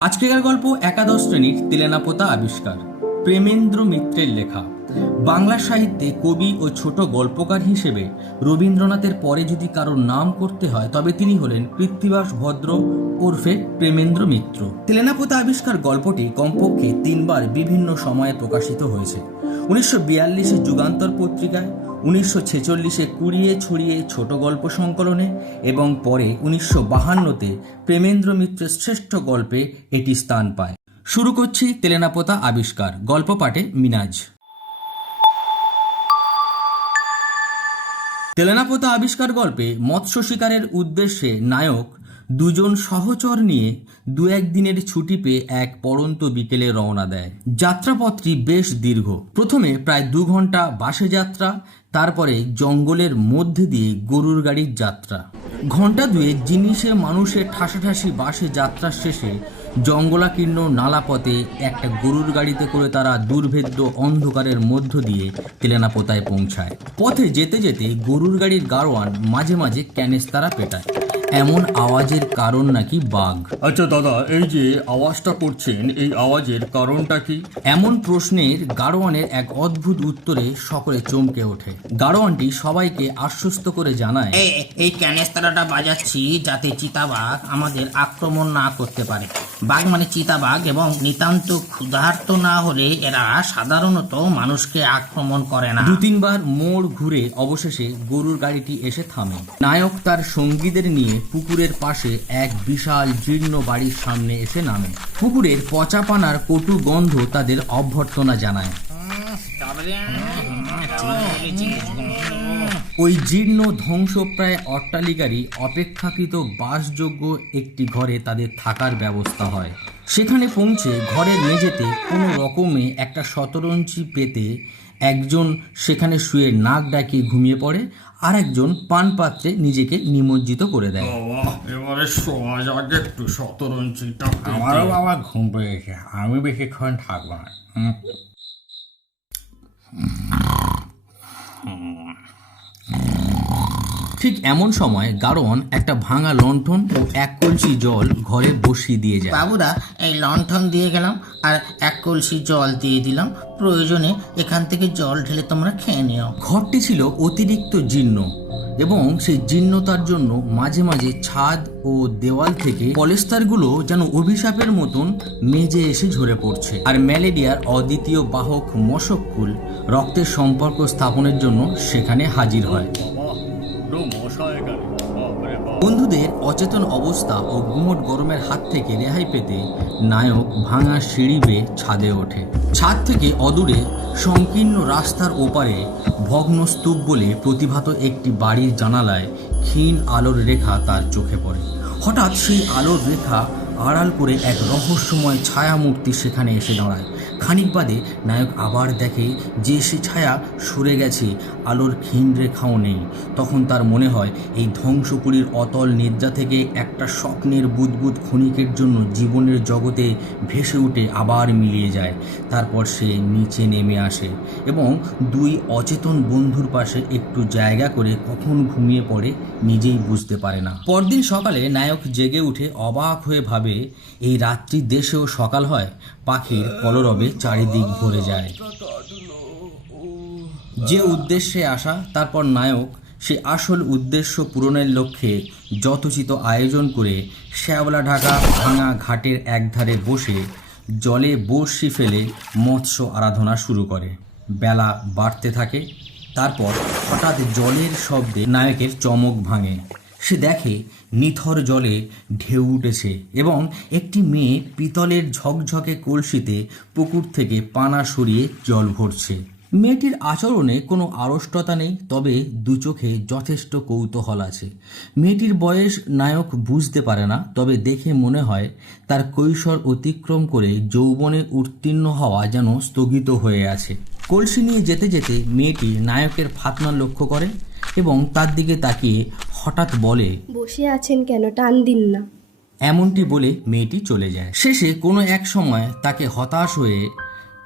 আজকের গল্প একাদশ শ্রেণির তিলেনাপোতা আবিষ্কার প্রেমেন্দ্র মিত্রের লেখা। বাংলা সাহিত্যে কবি ও ছোট গল্পকার হিসেবে রবীন্দ্রনাথের পরে যদি কারোর নাম করতে হয়, তবে তিনি হলেন কৃত্তিবাস ভদ্র ওরফে প্রেমেন্দ্র মিত্র। তেলেনাপোতা আবিষ্কার গল্পটি কমপক্ষে তিনবার বিভিন্ন সময়ে প্রকাশিত হয়েছে। উনিশশো বিয়াল্লিশে যুগান্তর পত্রিকায়, উনিশশো ছেচল্লিশে কুড়িয়ে ছড়িয়ে ছোট গল্প সংকলনে এবং পরে উনিশশো বাহান্নতে প্রেমেন্দ্র মিত্রের শ্রেষ্ঠ গল্পে এটি স্থান পায়। শুরু করছি তেলেনাপোতা আবিষ্কার, গল্প পাঠে মিনাজ। তেলেনাপোতা আবিষ্কার গল্পে মৎস্য শিকারের উদ্দেশ্যে নায়ক দুজন সহচর নিয়ে দু একদিনের ছুটি পেয়ে এক পড়ন্ত বিকেলে রওনা দেয়। যাত্রাপথটি বেশ দীর্ঘ। প্রথমে প্রায় দু ঘণ্টা বাসে যাত্রা, তারপরে জঙ্গলের মধ্যে দিয়ে গরুর গাড়ির যাত্রা। ঘণ্টা দুয়ে জিনিসে মানুষের ঠাসাঠাসি বাসে যাত্রার শেষে জঙ্গলাকীর্ণ নালাপথে একটা গরুর গাড়িতে করে তারা দুর্ভেদ্য অন্ধকারের মধ্য দিয়ে তেলেনাপোতায় পৌঁছায়। পথে যেতে যেতে গরুর গাড়ির গাড়োয়ান মাঝে মাঝে ক্যানেস্তারা পেটায়। এমন আওয়াজের কারণ নাকি বাঘ? আচ্ছা দাদা এই যে আওয়াজটা করছেন এই আওয়াজের কারণটা কি? এমন প্রশ্নের গাড়োয়ানের এক অদ্ভুত উত্তরে সকলে চমকে ওঠে। গাড়োয়ানটি সবাইকে আশ্বস্ত করে জানায় এই এই ক্যানেস্তারাটা বাজাচ্ছি যাতে চিতাবাঘ আমাদের আক্রমণ না করতে পারে। বাঘ মানে চিতাবাঘ এবং নিতান্ত ক্ষুধার্ত না হলে এরা সাধারণত মানুষকে আক্রমণ করে না দু তিনবার মোড় ঘুরে অবশেষে গরুর গাড়িটি এসে থামে নায়ক তার সঙ্গীদের নিয়ে পুকুরের পাশে এক বিশাল জীর্ণ বাড়ির সামনে এসে নামে পুকুরের পচা পানার কটু গন্ধ তাদের অভ্যর্থনা জানায় ওই জীর্ণ ধ্বংসপ্রায় অট্টালিকারই অপেক্ষাকৃত বাসযোগ্য একটি ঘরে তাদের থাকার ব্যবস্থা হয়। সেখানে পৌঁছে ঘরের মেঝেতে কোনো রকমে একটা শতরঞ্চি পেতে একজন সেখানে শুয়ে নাক ডাকিয়ে ঘুমিয়ে পড়ে আর একজন পান পাত্রে নিজেকে নিমজ্জিত করে দেয়। এবারে শোয়া যাক একটু শতরঞ্চিটা আমারও বাবা ঘুম পেয়েছে আমি বেশিক্ষণ থাকব না। ঠিক এমন সময় গারোয়ান একটা ভাঙা লণ্ঠন ও এক কলসি জল ঘরে বসিয়ে দিয়ে যায়। বাবুরা এই লণ্ঠন দিয়ে গেলাম আর এক কলসি জল দিয়ে দিলাম। প্রয়োজনে এখান থেকে জল ঢেলে তোমরা খেয়ে নিও। ঘরটি ছিল অতিরিক্ত জীর্ণ এবং সেই জীর্ণতার জন্য মাঝে মাঝে ছাদ ও দেওয়াল থেকে পলেস্তারগুলো যেন অভিশাপের মতন মেজে এসে ঝরে পড়ছে। আর ম্যালেরিয়ার অদ্বিতীয় বাহক মশক ফুল রক্তের সম্পর্ক স্থাপনের জন্য সেখানে হাজির হয়। বন্ধুদের অচেতন অবস্থা ও গুমট গরমের হাত থেকে রেহাই পেতে নায়ক ভাঙা সিঁড়ি বেয়ে ছাদে ওঠে। ছাদ থেকে অদূরে সংকীর্ণ রাস্তার ওপারে ভগ্ন স্তূপ বলে প্রতিভাত একটি বাড়ির জানালায় ক্ষীণ আলোর রেখা তার চোখে পড়ে। হঠাৎ সেই আলোর রেখা আড়াল করে এক রহস্যময় ছায়ামূর্তি সেখানে এসে দাঁড়ায়। খানিক বাদে নায়ক আবার দেখে যে সে ছায়া সরে গেছে, আলোর ক্ষীণ রেখাও নেই। তখন তার মনে হয়, এই ধ্বংসপুরীর অতল নিদ্রা থেকে একটা স্বপ্নের বুদবুদ ক্ষণিকের জন্য জীবনের জগতে ভেসে উঠে আবার মিলিয়ে যায়। তারপর সে নিচে নেমে আসে এবং দুই অচেতন বন্ধুর পাশে একটু জায়গা করে কখন ঘুমিয়ে পড়ে নিজেই বুঝতে পারে না। পরদিন সকালে নায়ক জেগে উঠে অবাক হয়ে ভাবে, এই রাত্রি দেশেও সকাল হয়? পাখির কলরবে চারিদিক ভরে যায়। যে উদ্দেশ্যে আসা, তারপর নায়ক, সে আসল উদ্দেশ্য পূরণের লক্ষ্যে যথোচিত আয়োজন করে শ্যাওলা ঢাকা ভাঙা ঘাটের একধারে বসে জলে বড়শি ফেলে মৎস্য আরাধনা শুরু করে। বেলা বাড়তে থাকে, তারপর হঠাৎ জলের শব্দে নায়কের চমক ভাঙে। সে দেখে নিথর জলে ঢেউ উঠেছে এবং একটি মেয়ে পিতলের ঝকঝকে কলসিতে পুকুর থেকে পানা সরিয়ে জল ভরছে। মেয়েটির আচরণে কোনো আড়ষ্টতা নেই, তবে দু চোখে যথেষ্ট কৌতূহল আছে। মেয়েটির বয়স নায়ক বুঝতে পারে না, তবে দেখে মনে হয় তার কৈশোর অতিক্রম করে যৌবনে উত্তীর্ণ হওয়া যেন স্থগিত হয়ে আছে। কলসি নিয়ে যেতে যেতে মেয়েটি নায়কের ফাতনা লক্ষ্য করে এবং তার দিকে তাকিয়ে হঠাৎ বলে বসে আছেন কেন? টান দিন না। এমনটি বলে মেয়েটি চলে যায়। শেষে কোনো এক সময় তাকে হতাশ হয়ে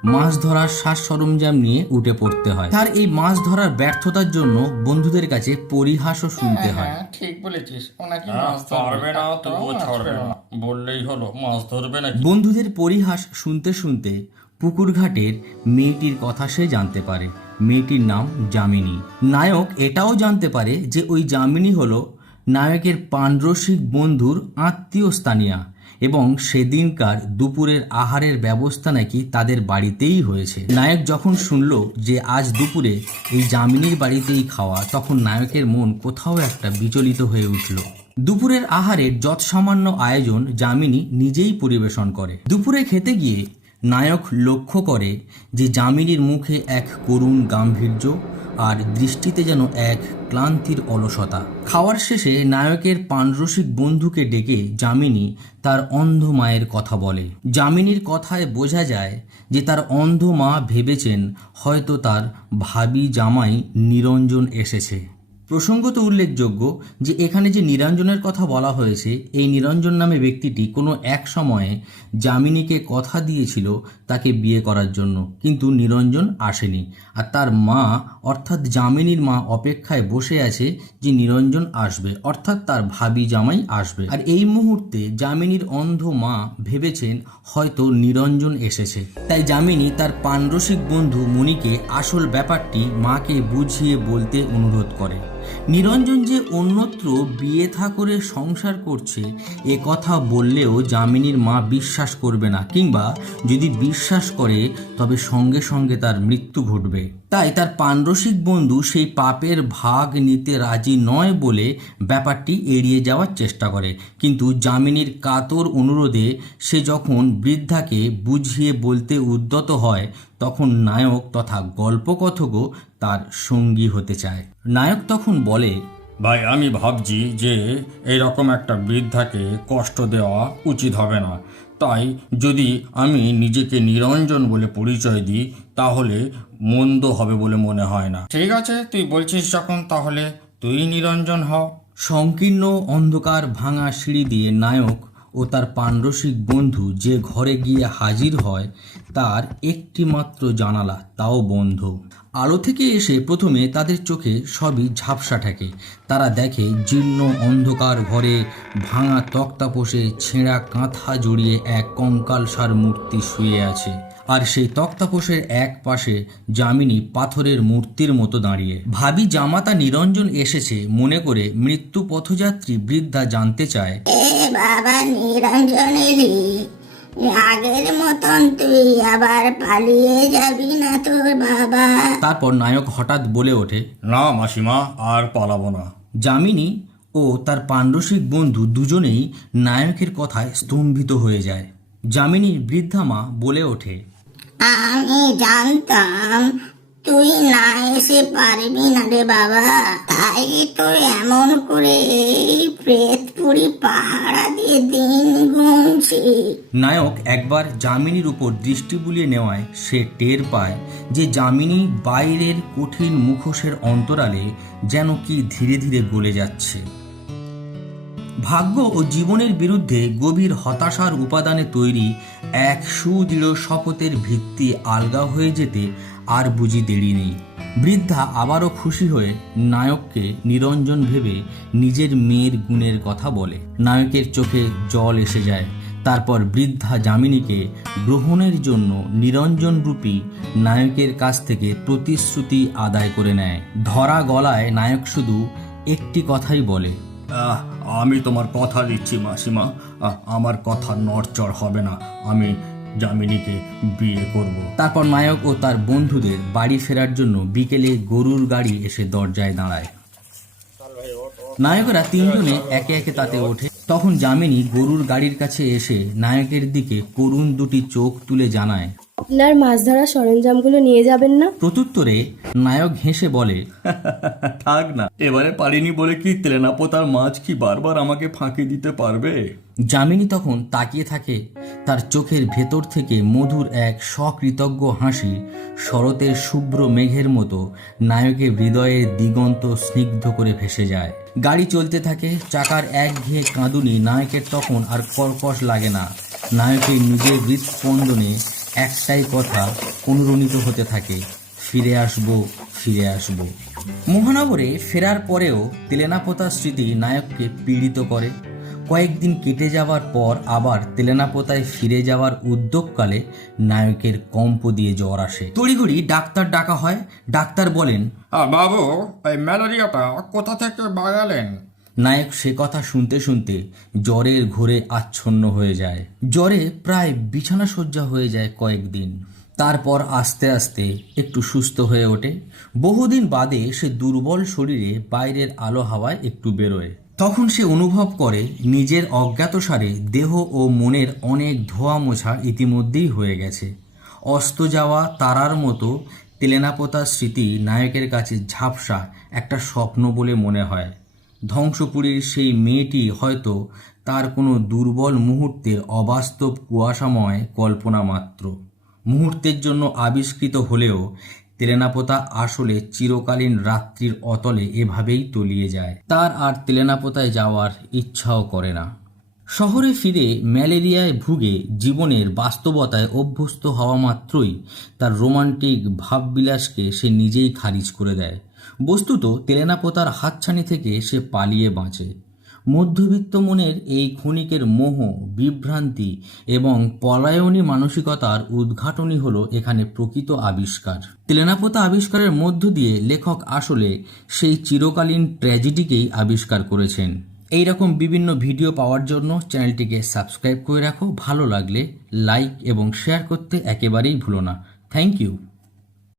মাছ ধরার সাজ সরঞ্জাম নিয়ে উঠে পড়তে হয়। তার এই মাছ ধরার ব্যর্থতার জন্য বন্ধুদের কাছে পরিহাসও শুনতে হয়। হ্যাঁ ঠিক বলেছিস। ওনাকে হ্যাঁ, মাছ ধরবে না। তবুও ছাড়বে না। না। বললেই হলো মাছ ধরবে নাকি? বন্ধুদের পরিহাস শুনতে শুনতে পুকুরঘাটের মেয়েটির কথা সে জানতে পারে। মেয়েটির নাম যামিনী। নায়ক এটাও জানতে পারে যে ওই যামিনী হলো নায়কের পাণ্ডরসিক বন্ধুর আত্মীয় স্থানীয়া এবং সেদিনকার দুপুরের আহারের ব্যবস্থা নাকি তাদের বাড়িতেই হয়েছে। নায়ক যখন শুনল যে আজ দুপুরে এই যামিনীর বাড়িতেই খাওয়া, তখন নায়কের মন কোথাও একটা বিচলিত হয়ে উঠল। দুপুরের আহারের যৎসামান্য আয়োজন যামিনী নিজেই পরিবেশন করে। দুপুরে খেতে গিয়ে নায়ক লক্ষ্য করে যে যামিনীর মুখে এক করুণ গাম্ভীর্য আর দৃষ্টিতে যেন এক ক্লান্তির অলসতা। খাওয়ার শেষে নায়কের পানরসিক বন্ধুকে ডেকে যামিনী তার অন্ধ মায়ের কথা বলে। যামিনীর কথায় বোঝা যায় যে তার অন্ধ মা ভেবেছেন হয়তো তার ভাবি জামাই নিরঞ্জন এসেছে। প্রসঙ্গত উল্লেখযোগ্য যে এখানে যে নিরঞ্জনের কথা বলা হয়েছে, এই নিরঞ্জন নামে ব্যক্তিটি কোনো এক সময়ে যামিনীকে কথা দিয়েছিল তাকে বিয়ে করার জন্য। কিন্তু নিরঞ্জন আসেনি। আর তার মা, অর্থাৎ যামিনীর মা, অপেক্ষায় বসে আছে যে নিরঞ্জন আসবে। অর্থাৎ তার ভাবি জামাই আসবে। আর এই মুহূর্তে যামিনীর অন্ধ মা ভেবেছেন হয়তো নিরঞ্জন এসেছে। তাই যামিনী তার পাণ্ডরসিক বন্ধু মুনিকে আসল ব্যাপারটি মাকে বুঝিয়ে বলতে অনুরোধ করে। নিরঞ্জন যে অন্যত্র বিয়ে থা করে সংসার করছে, এ কথা বললেও যামিনীর মা বিশ্বাস করবে না, কিংবা যদি বিশ্বাস করে, তবে সঙ্গে সঙ্গে তার মৃত্যু ঘটবে। তাই তার পাণ্ডসিক বন্ধু সেই পাপের ভাগ নিতে রাজি নয় বলে ব্যাপারটি এড়িয়ে যাওয়ার চেষ্টা করে। কিন্তু যামিনীর কাতর অনুরোধে সে যখন বৃদ্ধাকে বুঝিয়ে বলতে উদ্যত হয়, তখন নায়ক তথা গল্পকথকও তার সঙ্গী হতে চায়। নায়ক তখন বলে ভাই আমি ভাবছি যে এরকম একটা বৃদ্ধাকে কষ্ট দেওয়া উচিত হবে না। তাই যদি আমি নিজেকে নিরঞ্জন বলে পরিচয় দিই তাহলে মন্দ হবে বলে মনে হয় না। ঠিক আছে তুই বলছিস যখন তাহলে তুই নিরঞ্জন হ। সংকীর্ণ অন্ধকার ভাঙা সিঁড়ি দিয়ে নায়ক ও তার পাণ্ডসিক বন্ধু যে ঘরে গিয়ে হাজির হয়, তার একটি মাত্র জানালা, তাও বন্ধ। আলো থেকে এসে প্রথমে তাদের চোখে সবই ঝাপসা ঠেকে। তারা দেখে জীর্ণ অন্ধকার ঘরে ভাঙা তক্তাপোষে ছেঁড়া কাঁথা জড়িয়ে এক কঙ্কালসার মূর্তি শুয়ে আছে। আর সেই তক্তাপোষের এক পাশে যামিনী পাথরের মূর্তির মতো দাঁড়িয়ে। ভাবি জামাতা নিরঞ্জন এসেছে মনে করে মৃত্যু পথযাত্রী বৃদ্ধা জানতে চায়। বাবা নিরঞ্জন এলি আগের মতন তুই আবার পালিয়ে যাবি না তোর বাবা। তারপর নায়ক হঠাৎ বলে ওঠে না মাসিমা আর পালাবো না। যামিনী ও তার পাণ্ডসিক বন্ধু দুজনেই নায়কের কথায় স্তম্ভিত হয়ে যায়। যামিনীর বৃদ্ধা মা বলে ওঠে আমি জানতাম তুই না এসে পারবি না রে বাবা। তাই তো এমন করে এই প্রেতপুরি পাহারা দিয়ে দিন গুনছি। নায়ক, একবার যামিনীর উপর দৃষ্টি বুলিয়ে নেওয়ায় সে টের পায় যে যামিনী বাইরের কঠিন মুখোশের অন্তরালে যেন কি ধীরে ধীরে গলে যাচ্ছে। ভাগ্য ও জীবনের বিরুদ্ধে গভীর হতাশার উপাদানে তৈরি এক সুদৃঢ় শপথের ভিত্তি আলগা হয়ে যেতে আর বুঝি দেরি নেই। বৃদ্ধা আবারও খুশি হয়ে নায়ককে নিরঞ্জন ভেবে নিজের মেয়ের গুণের কথা বলে। নায়কের চোখে জল এসে যায়। তারপর বৃদ্ধা যামিনীকে গ্রহণের জন্য নিরঞ্জন রূপী নায়কের কাছ থেকে প্রতিশ্রুতি আদায় করে নেয়। ধরা গলায় নায়ক শুধু একটি কথাই বলে আমি তোমার কথা দিচ্ছি, মাসিমা। আমার কথা নড়চড় হবে না। আমি যামিনীকে বিয়ে করব। তারপর নায়ক ও তার বন্ধুদের বাড়ি ফেরার জন্য বিকেলে গরুর গাড়ি এসে দরজায় দাঁড়ায়। নায়করা তিনজনে একে একে তাতে ওঠে। তখন যামিনী গরুর গাড়ির কাছে এসে নায়কের দিকে করুণ দুটি চোখ তুলে জানায় আপনার মাছ ধরার সরঞ্জামগুলো নিয়ে যাবেন না? প্রত্যুত্তরে নায়ক হেসে বলে থাক না এবারে পারিনি বলে কি তেলেনাপোতার মাছ কি বারবার আমাকে ফাঁকি দিতে পারবে? যামিনী তখন তাকিয়ে থাকে তার চোখের ভেতর থেকে মধুর এক সকৃতজ্ঞ হাসি শরতের শুভ্র মেঘের মতো নায়কের হৃদয়ের দিগন্ত স্নিগ্ধ করে ভেসে যায়। গাড়ি চলতে থাকে চাকার এক একঘেয়ে কাঁদুনি নায়কের তখন আর কর্কশ লাগে না। নায়কের নিজের হৃৎস্পন্দনে একটাই কথা অনুরণিত হতে থাকে। ফিরে আসব ফিরে আসব। মহানগরে ফেরার পরেও তেলেনাপোতার স্মৃতি নায়ককে পীড়িত করে। কয়েকদিন কেটে যাওয়ার পর আবার তেলেনাপোতায় ফিরে যাওয়ার উদ্যোগকালে নায়কের কম্প দিয়ে জ্বর আসে। তড়িঘড়ি ডাক্তার ডাকা হয়। ডাক্তার বলেন বাবু, এই ম্যালেরিয়াটা কোথা থেকে বাগালেন? নায়ক সে কথা শুনতে শুনতে জ্বরের ঘোরে আচ্ছন্ন হয়ে যায়। জ্বরে প্রায় বিছানা সজ্জা হয়ে যায় কয়েকদিন। তারপর আস্তে আস্তে একটু সুস্থ হয়ে ওঠে। বহুদিন বাদে সে দুর্বল শরীরে বাইরের আলো হাওয়ায় একটু বেরোয়। তখন সে অনুভব করে নিজের অজ্ঞাতসারে দেহ ও মনের অনেক ধোয়া মোছা ইতিমধ্যেই হয়ে গেছে। অস্ত যাওয়া তারার মতো তেলেনাপোতার স্মৃতি নায়কের কাছে ঝাপসা একটা স্বপ্ন বলে মনে হয়। ধ্বংসপুরীর সেই মেয়েটি হয়তো তার কোনো দুর্বল মুহূর্তের অবাস্তব কুয়াশাময় কল্পনা মাত্র। মুহূর্তের জন্য আবিষ্কৃত হলেও তেলেনাপোতা আসলে চিরকালীন রাত্রির অতলে এভাবেই তলিয়ে যায়। তার আর তেলেনাপোতায় যাওয়ার ইচ্ছাও করে না। শহরে ফিরে ম্যালেরিয়ায় ভুগে জীবনের বাস্তবতায় অভ্যস্ত হওয়া মাত্রই তার রোমান্টিক ভাববিলাসকে সে নিজেই খারিজ করে দেয়। বস্তুত তেলেনাপোতার হাতছানি থেকে সে পালিয়ে বাঁচে। মধ্যবিত্ত মনের এই ক্ষণিকের মোহ, বিভ্রান্তি এবং পলায়নী মানসিকতার উদ্ঘাটনই হলো এখানে প্রকৃত আবিষ্কার। তেলেনাপোতা আবিষ্কারের মধ্য দিয়ে লেখক আসলে সেই চিরকালীন ট্র্যাজেডিকেই আবিষ্কার করেছেন। এই রকম বিভিন্ন ভিডিও পাওয়ার জন্য চ্যানেলটিকে সাবস্ক্রাইব করে রাখো। ভালো লাগলে লাইক এবং শেয়ার করতে একেবারেই ভুলো না। Thank you.